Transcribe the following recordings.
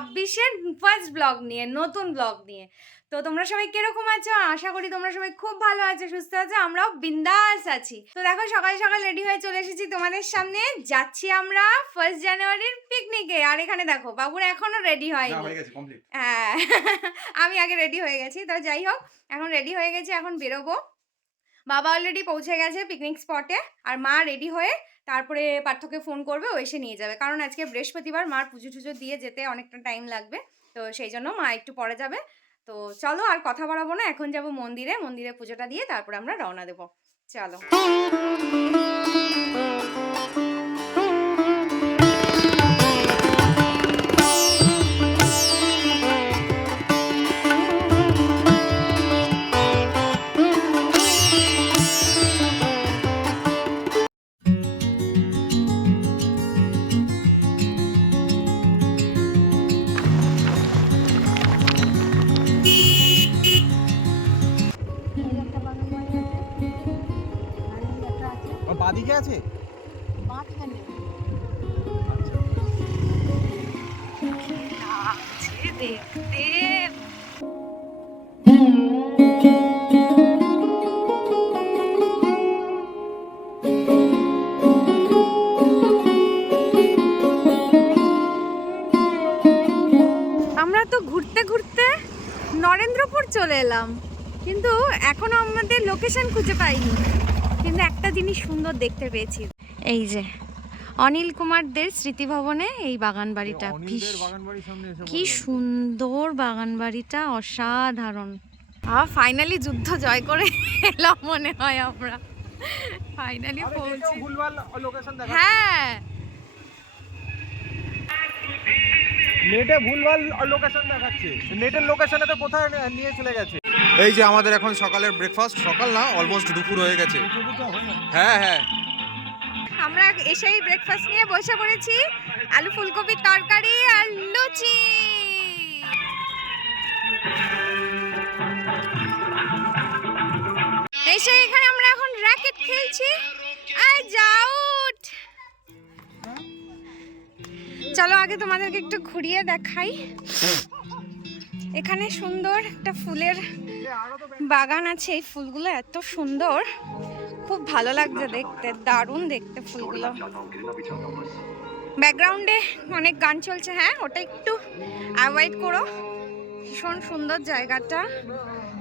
2026-এর first blog নিয়ে, নতুন blog নিয়ে। তো তোমরা সবাই কিরকম আছো? আশা করি তোমরা সবাই খুব ভালো আছো, সুস্থ আছো, আমরাও বিন্দাস আছি। তো দেখো সকাল সকাল রেডি হয়ে চলে এসেছি তোমাদের সামনে। যাচ্ছি আমরা 1 জানুয়ারির পিকনিকে। আর এখানে দেখো বাবুর এখনো রেডি হয়নি। হ্যাঁ আমি আগে রেডি হয়ে গেছি। তো যাই হোক, এখন রেডি হয়ে গেছি, এখন বেরোবো। বাবা অলরেডি পৌঁছে গেছে পিকনিক স্পটে, আর মা রেডি হয়ে তারপরে পার্থকে ফোন করবে, ও এসে নিয়ে যাবে। কারণ আজকে বৃহস্পতিবার, মার পুজো টুজো দিয়ে যেতে অনেকটা টাইম লাগবে। তো সেই জন্য মা একটু পরে যাবে। তো চলো আর কথা বাড়াবো না, এখন যাব মন্দিরে। মন্দিরে পুজোটা দিয়ে তারপরে আমরা রওনা দেবো। চলো। বাদিকে আছে দেখতে আমরা তো ঘুরতে ঘুরতে নরেন্দ্রপুর চলে এলাম, কিন্তু এখনো আমাদের লোকেশন খুঁজে পাইনি। কিন্তু একটা জিনিস সুন্দর দেখতে পেয়েছি, এই যে অনিল কুমারদের স্মৃতি ভবনে এই বাগান বাড়িটা। কি সুন্দর বাগান বাড়িটা, অসাধারণ। ফাইনালি যুদ্ধ জয় করে এলাম মনে হয় আমরা। ফাইনালি পৌঁছে। হ্যাঁ নেটে ভুলভাল লোকেশন দেখাচ্ছে, নেটের লোকেশনে তো কোথায় নিয়ে চলে গেছে। এই যে আমাদের এখন সকালের ব্রেকফাস্ট, সকাল না অলমোস্ট দুপুর হয়ে গেছে। হ্যাঁ হ্যাঁ, আমরা এসেই ব্রেকফাস্ট নিয়ে বসে পড়েছি। আলু ফুলকপির তরকারি আর লুচি। এসে এখানে আমরা এখন র‍্যাকেট খেলছি। আয় যাউট, চলো আগে তোমাদেরকে একটু ঘুরিয়ে দেখাই। এখানে সুন্দর একটা ফুলের বাগান আছে। এই ফুলগুলো এত সুন্দর, খুব ভালো লাগছে দেখতে, দারুণ দেখতে ফুলগুলো। ব্যাকগ্রাউন্ডে অনেক গান চলছে, হ্যাঁ ওটা একটু অ্যাভয়েড করো। ভীষণ সুন্দর জায়গাটা।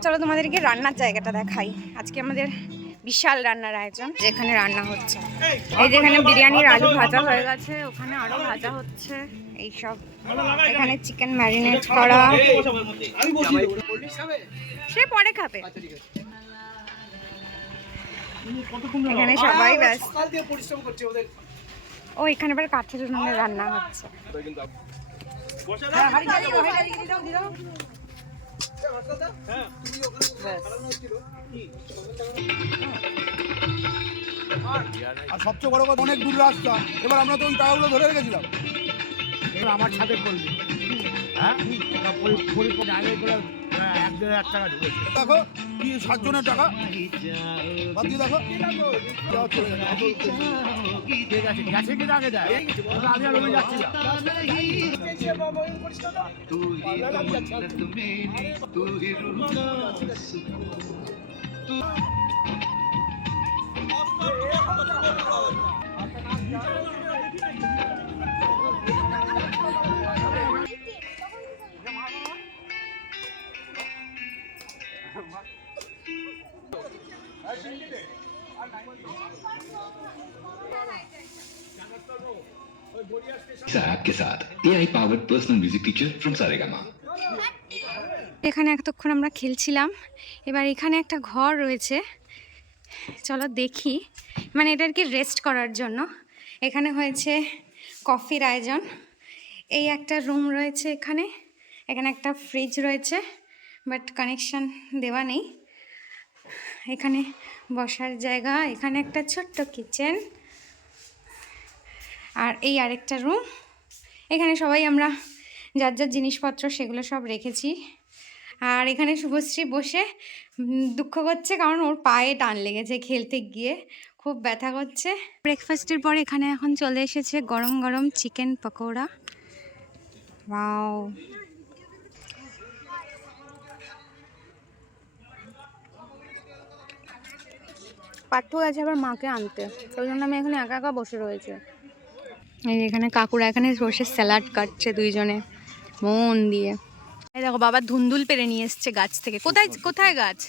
চলো তোমাদেরকে রান্নার জায়গাটা দেখাই। আজকে আমাদের বিশাল রান্নার আয়োজন, যেখানে রান্না হচ্ছে। এই যেখানে বিরিয়ানির আলু ভাজা হয়ে গেছে, ওখানে আরো ভাজা হচ্ছে এইসব। এখানে চিকেন ম্যারিনেট করা, সে পরে খাবে। এখানে সবাই ব্যস্ত। ও এখানে আবার কাঠের উনুনে রান্না হচ্ছে। আর সবচেয়ে বড় কথা, অনেক দূর রাস্তা। এবার আমরা তো ওই টাকাগুলো ধরে রেখেছিলাম। এবার আমার ছাদে করলি, হ্যাঁ আগে করে 1-1.5 টাকা ঢুকেছে। দেখো কি 7 জনের টাকা বাদ দিয়ে দেখো। ঠিক আছে, গেছে কি আগে দেয়, আমি আর রবি যাচ্ছিলাম। ऐप के साथ AI powered personal music teacher from Saregama। এখানে এতক্ষণ আমরা খেলছিলাম। এবার এখানে একটা ঘর রয়েছে, চলো দেখি। মানে এটা আর কি রেস্ট করার জন্য। এখানে হয়েছে কফির আয়োজন। এই একটা রুম রয়েছে এখানে। এখানে একটা ফ্রিজ রয়েছে, বাট কানেকশান দেওয়া নেই। এখানে বসার জায়গা, এখানে একটা ছোট্ট কিচেন, আর এই আরেকটা রুম। এখানে সবাই আমরা যার যার জিনিসপত্র সেগুলো সব রেখেছি। আর এখানে শুভশ্রী বসে দুঃখ করছে, কারণ ওর পায়ে টান লেগেছে খেলতে গিয়ে, খুব ব্যথা করছে। ব্রেকফাস্টের পর এখানে এখন চলে এসেছে গরম গরম চিকেন পকোড়া। ওয়াও, পাঠ্য গেছে আবার মাকে আনতে, ওই জন্য আমি এখানে একা একা বসে রয়েছে। এই যে এখানে কাকুরা এখানে বসে স্যালাড কাটছে দুইজনে মন দিয়ে। এই দেখো বাবা ধুন্দুল পেরে নিয়ে এসছে গাছ থেকে। কোথায় কোথায় গাছ?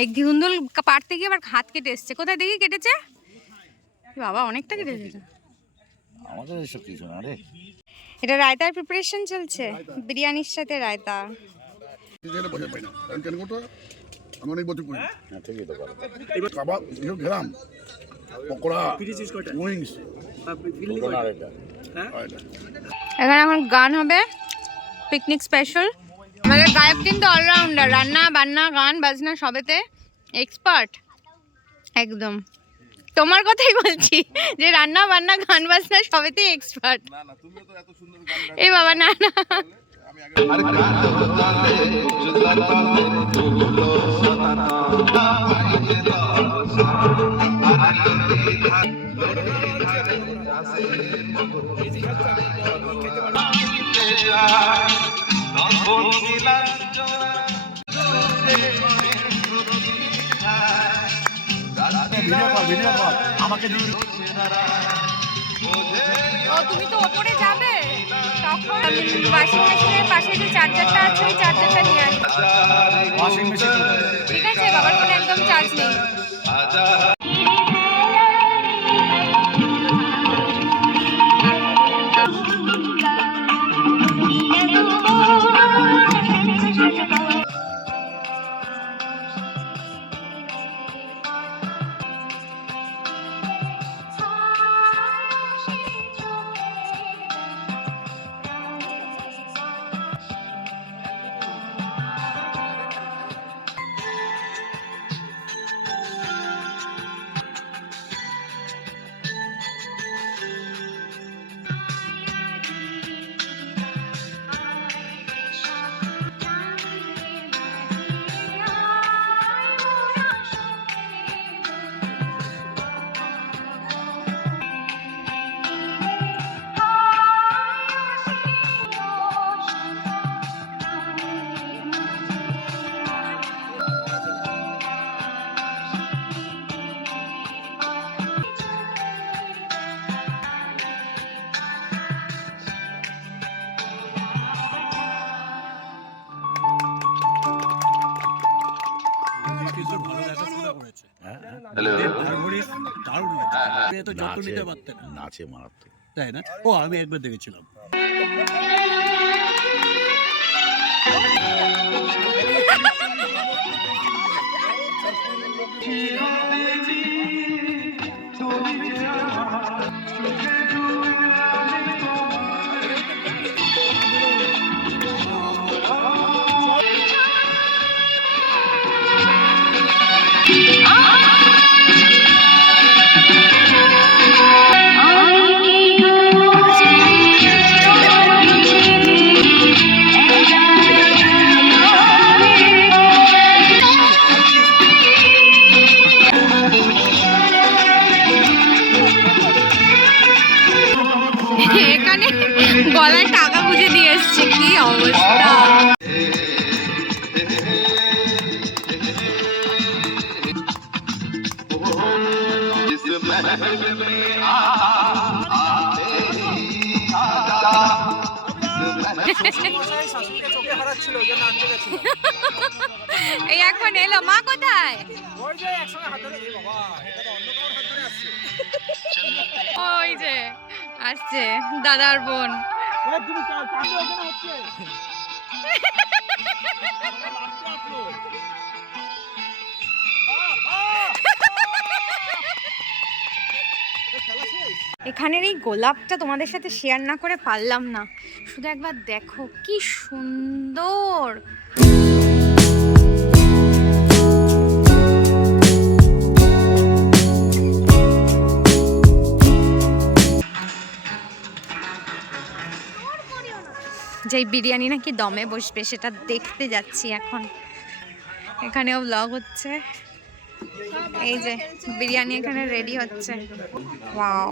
এই ধুন্দুল পাড়তে গিয়ে আবার হাত কেটে এসছে। কোথায় দেখি কেটেছে? বাবা অনেকটা কেটেছে। আমাদের এসব কিছু না রে। এটা রায়তার প্রিপারেশন চলছে, বিরিয়ানির সাথে রায়তা। এখানে বসে পাই না কারণ কেন করতো আমি অনেক বছর করি ঠিকই তো বলো। এবার কাবাব এসব খেলাম, পকোড়া, উইংস। এখানে এখন গান হবে, পিকনিক স্পেশাল। আমাদের গায়ক কিন্তু অলরাউন্ডার, রান্না বান্না গান বাজনা সবেতে এক্সপার্ট একদম। তোমার কথাই বলছি যে রান্না বান্না গান বাজনা সবেতেই এক্সপার্ট। এই বাবা না না, আমাকে ও তুমি তো ওপরে যাবে, তখন ওয়াশিং মেশিনের পাশে যে চার্জারটা আছে ওই চার্জারটা নিয়ে আসবে। ওয়াশিং মেশিন ঠিক আছে, বাবার ফোনে একদম চার্জ নেই। নাচে মারাত্মক, তাই না? ও আমি একবার দেখেছিলাম। এখানে গলায় টাকা গুঁজে দিয়ে এসছে, কি অবস্থা। এই এখন এলো, মা কোথায়? ওই যে আসছে দাদার বোন। এখানের এই গোলাপটা তোমাদের সাথে শেয়ার না করে পারলাম না। শুধু একবার দেখো কি সুন্দর। যেই বিরিয়ানি নাকি দমে বসবে সেটা দেখতে যাচ্ছি এখন। এখানেও ব্লগ হচ্ছে, এই যে বিরিয়ানি এখানে রেডি হচ্ছে। ওয়াও,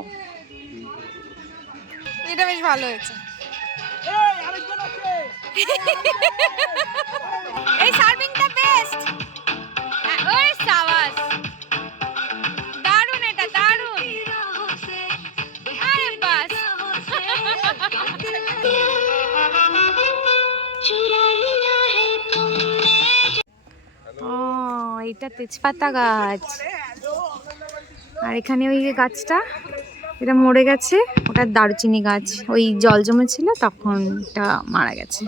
এটা বেশ ভালো হয়েছে। এই সার্ভিংটা বেস্ট। ওরে সাবাস, দারুণ, এটা দারুণ। আরে বাস, ও এটা তেজপাতা গাছ। আর এখানে ওই যে গাছটা, এটা মরে গেছে, ওটা দারুচিনি গাছ। ওই জল জমেছিল তখন এটা মারা গেছে।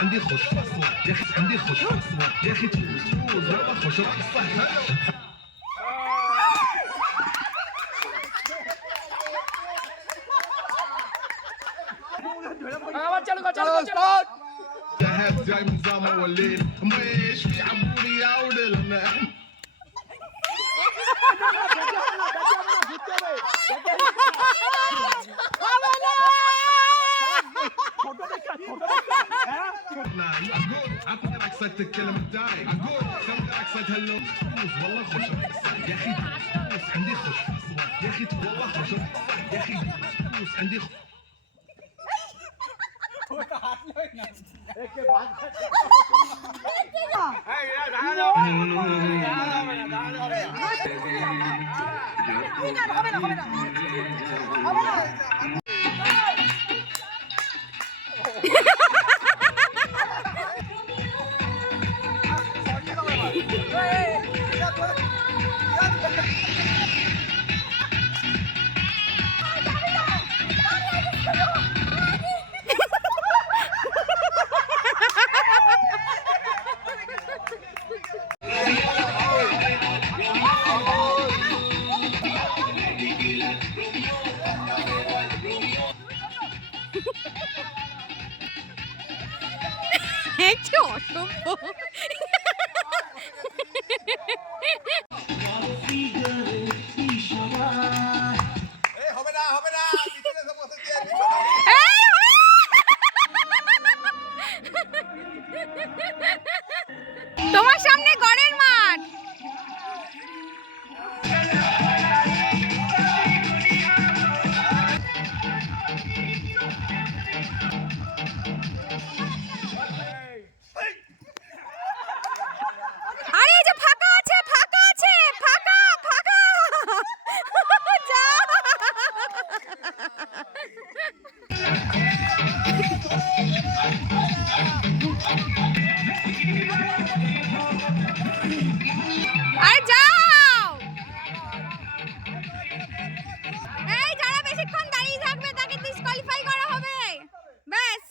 عندي خوش يا اخي عندي خوش يا اخي تفوز والله خوش صح ذهب جاي من زمان والليل مش في عبوري يا ولد اقول اقصد تتكلم الداي اقول سوي اقصد هلو والله خوش يا اخي عندي خوش يا اخي والله خوش يا اخي عندي অসভ্য। তোমার সামনে গড়ের মাঠ। আরে এই যে ফাঁকা আছে, ফাঁকা আছে, ফাঁকা ফাঁকা যা। আরে যাও, এই যারা বেশিক্ষণ দাঁড়িয়ে থাকবে তাকে ডিসকোয়ালিফাই করা হবে। ব্যাস।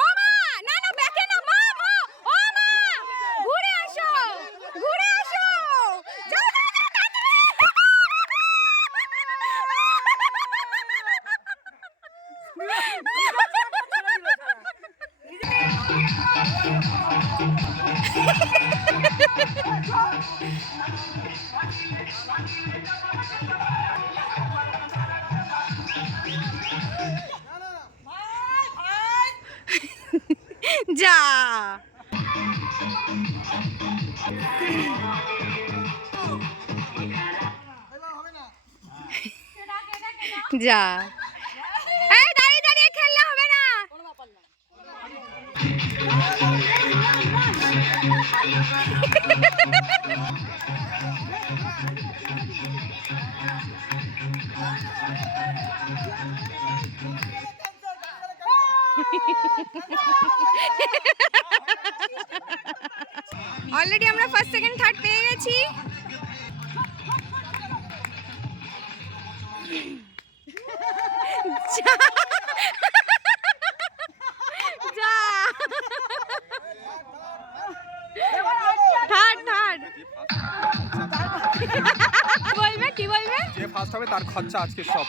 ও মা, না না ব্যাকে না, মা মা, ও মা ঘুরে আসো, ঘুরে আসো, যাও যাও যাও তাড়াতাড়ি। যা যা, এই দাঁড়িয়ে দাঁড়িয়ে খেললে হবে না। অলরেডি আমরা ফার্স্ট সেকেন্ড থার্ড পেয়ে গেছি। থার্ড থার্ড বলবে, কি বলবে? যে ফার্স্ট হবে তার খরচা আজকে সব।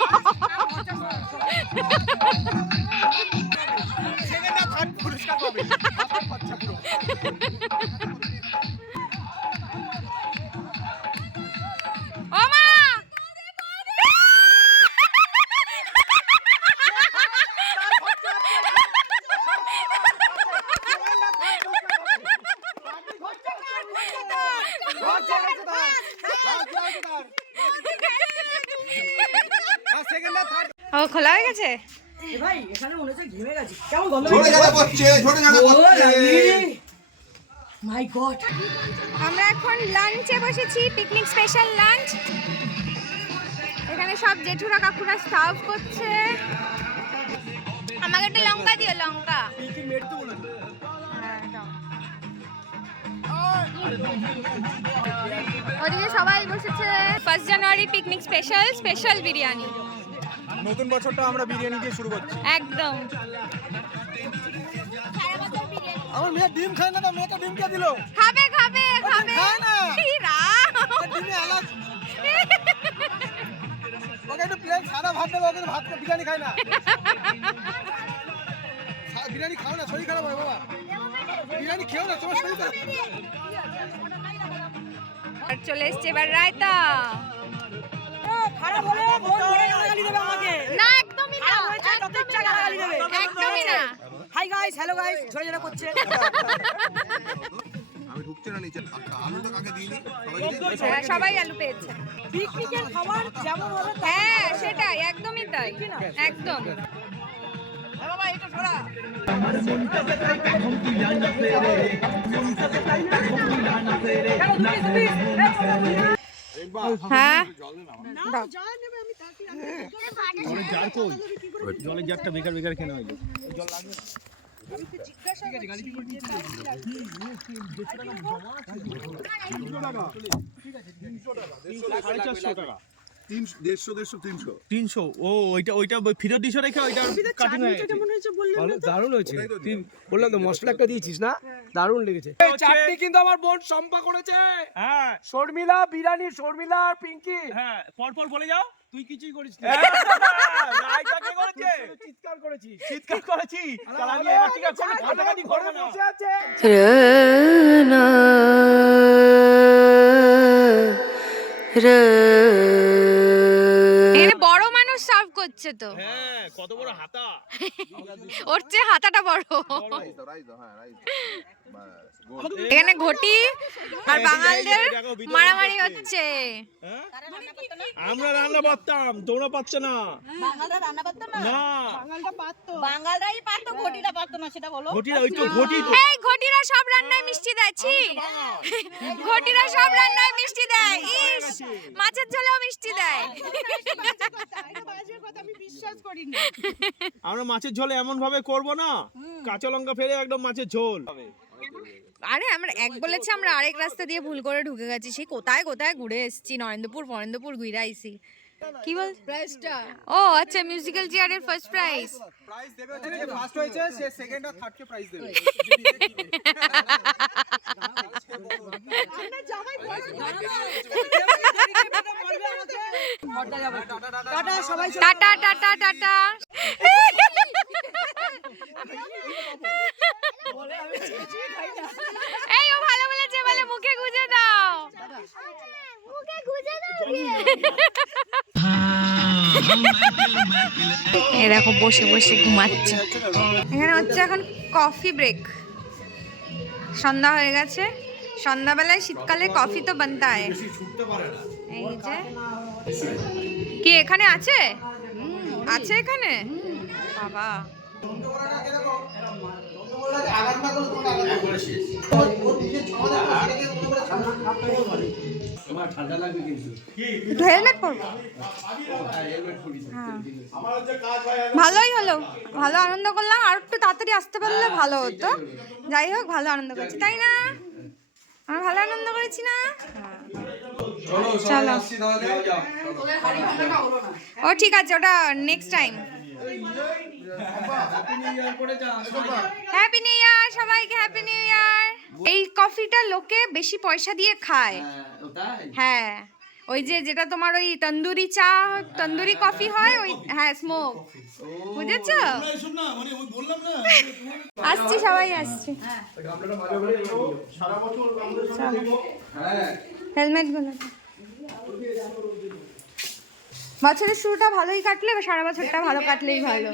সেকেন্ড আর থার্ড পুরস্কার পাবে, আমার খরচা পুরো। ও মা ও খোলা হয়ে গেছে। ঝরে জায়গা পড়ছে, ঝরে জায়গা পড়ছে। মাই গড, আমরা এখন লাঞ্চে বসেছি, পিকনিক স্পেশাল লাঞ্চ। এখানে সব জেঠুরা কাকুরা সার্ভ করছে। আমাকে একটা লঙ্কা দিও, লঙ্কা। হ্যাঁ, দাও। ওদিকে সবাই বসেছে। 1 জানুয়ারি পিকনিক স্পেশাল বিরিয়ানি। নতুন বছরটা আমরা বিরিয়ানি দিয়ে শুরু করছি। একদম। আমার মেয়ে ডিম খায় না, তো মেয়েকে ডিম কে দিলো? খাবে খাবে খাবে। খায় না। এই রাম। ডিমে আলাদা ওকে একটু প্লেন সাদা ভাত দেবো, ওকে ভাত বিরিয়ানি খায় না। বিরিয়ানি খাও না, শরীর খারাপ হয় বাবা। বিরিয়ানি খেও না, তোমার শরীর খারাপ। আর চলে এসছে এবার রায়তা। খারাপ হলে বোন মরে গালাগালি দেবে আমাকে। না একদমই না, খারাপ হয়েছে তত ইচ্ছা গালাগালি দেবে। একদমই না। হাই গাইস, হ্যালো গাইস, ঝরে ঝরে করছে। আমি ঢুকছে না নিচে। আলু তো কাকে দিইনি, হ্যাঁ, সবাই আলু পেয়েছে। পিকনিকের খাবার যেমন হবে হ্যাঁ সেটাই, একদমই তাই, একদম। বাবা এটা ছড়া। হ্যাঁ জলের জারটা বেকার বেকার কেন হইলো? তিনশো। ও ওইটা ফিরত দিশো রেখে ওইটা কাটিং হয়ে গেছে। দারুণ হয়েছে, তুই বললাম তো মশলা একটা দিয়েছিস না, দারুণ লেগেছে। চাটনি কিন্তু আমার বোন সম্পা করেছে। হ্যাঁ শর্মিলা বিরিয়ানি, শর্মিলা আর পিঙ্কি। হ্যাঁ, পরপর বলে যাও। তুই কিছুই করিস না, রায়তা কে করেছে? চিৎকার করেছিস। চিৎকার করেছি। তাহলে আমি এবার ঠিক আছে, ফাটাফাটি করবো না। বসে আছে। এখানে বড় মানুষ সার্ভ করছে তো। হ্যাঁ, কত বড় হাতা। ওর চেয়ে হাতাটা বড়। এখানে ঘটি আর বাঙালদের মারামারি হচ্ছে। হ্যাঁ? আমরা রান্না পারতাম, তোমরা পাচ্ছ না। বাঙালরা রান্না পারতো না? না, বাঙালরাই পারতো, ঘটিটা পারতো না, সেটা বলো। ঘটি ওই তো ঘটি তো। এই ঘটিরা সব রান্নায় মিষ্টি দেয়। ছি, ঘটিরা সব রান্নায় মিষ্টি দেয়। ইস, মাছের ঝোলেও মিষ্টি দেয়। আমরা মাছের ঝোল এমন ভাবে করবো না, কাঁচা লঙ্কা ফেলে একদম মাছের ঝোল। আরে আমরা এক বলেছি, আমরা আরেক রাস্তা দিয়ে ভুল করে ঢুকে গেছি। সেই কোথায় কোথায় ঘুরে এসেছি, নরেন্দ্রপুর ঘুরে আইছি। কি বল প্রাইসটা? ও আচ্ছা, মিউজিক্যাল চেয়ারের ফার্স্ট প্রাইজ। প্রাইজ দেবে হচ্ছে যে ফার্স্ট হয়েছে সে সেকেন্ড আর থার্ড কে প্রাইজ দেবে। Tata tata tata. এই ও ভালো বলেছে, বলে মুখে গুজে দাও। এই দেখো বসে বসে ঘুমাচ্ছে। এখানে হচ্ছে এখন কফি ব্রেক। সন্ধ্যা হয়ে গেছে। সন্ধ্যাবেলায় শীতকালে কফি তো বানতা হয়। এই যে কি এখানে আছে, আছে এখানে বাবা। হেলমেট পরবো। ভালোই হলো, ভালো আনন্দ করলাম। আর একটু তাড়াতাড়ি আসতে পারলে ভালো হতো। যাই হোক, ভালো আনন্দ করছি, তাই না? আমরা ভালো আনন্দ করেছি না? চলো। ও ঠিক আছে, ওটা next time. Happy new year সবাইকে, হ্যাপি নিউ ইয়ার। এই কফিটা লোকে বেশি পয়সা দিয়ে খায়। হ্যাঁ, ওই যে যেটা তোমার ওই তন্দুরি চা তন্দুরি কফি হয় ওই, হ্যাঁ স্মোক, বুঝেছো? আসছি, সবাই আসছে। হেলমেট গুলো বছরের শুরুটা ভালোই কাটলে এবার সারা বছরটা ভালো কাটলেই ভালো।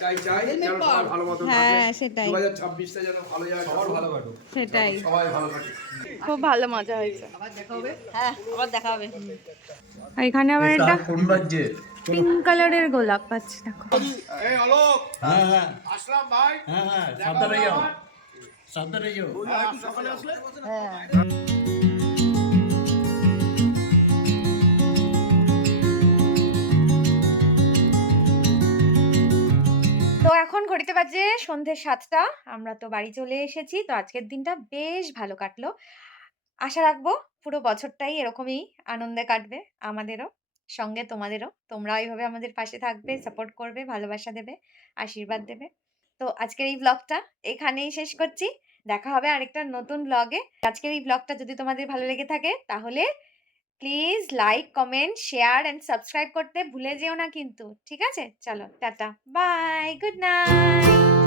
চাই যেন সবার ভালো মতো হ্যাঁ সেটাই, 2026টা যেন ভালো যায়, সবার ভালো কাটুক, সেটাই, সবাই ভালো কাটুক। খুব ভালো মজা হয়েছে। হ্যাঁ আবার দেখা হবে। আর এখানে আবার একটা পিঙ্ক কালারের গোলাপ পাচ্ছি, দেখো। আসলাম ভাই। হ্যাঁ সাবধানে যাও, সাবধানে যাও। সকালে আসলে তো এখন ঘড়িতে বাজে সন্ধ্যে 7টা, আমরা তো বাড়ি চলে এসেছি। তো আজকের দিনটা বেশ ভালো কাটলো। আশা রাখবো পুরো বছরটাই এরকমই আনন্দে কাটবে, আমাদেরও সঙ্গে তোমাদেরও। তোমরা এইভাবে আমাদের পাশে থাকবে, সাপোর্ট করবে, ভালোবাসা দেবে, আশীর্বাদ দেবে। তো আজকের এই ব্লগটা এখানেই শেষ করছি। দেখা হবে আরেকটা নতুন ব্লগে। আজকের এই ব্লগটা যদি তোমাদের ভালো লেগে থাকে তাহলে please like, comment, share and subscribe করতে ভুলে যেও না কিন্তু, ঠিক আছে? চলো টাটা, বাই, গুড নাইট।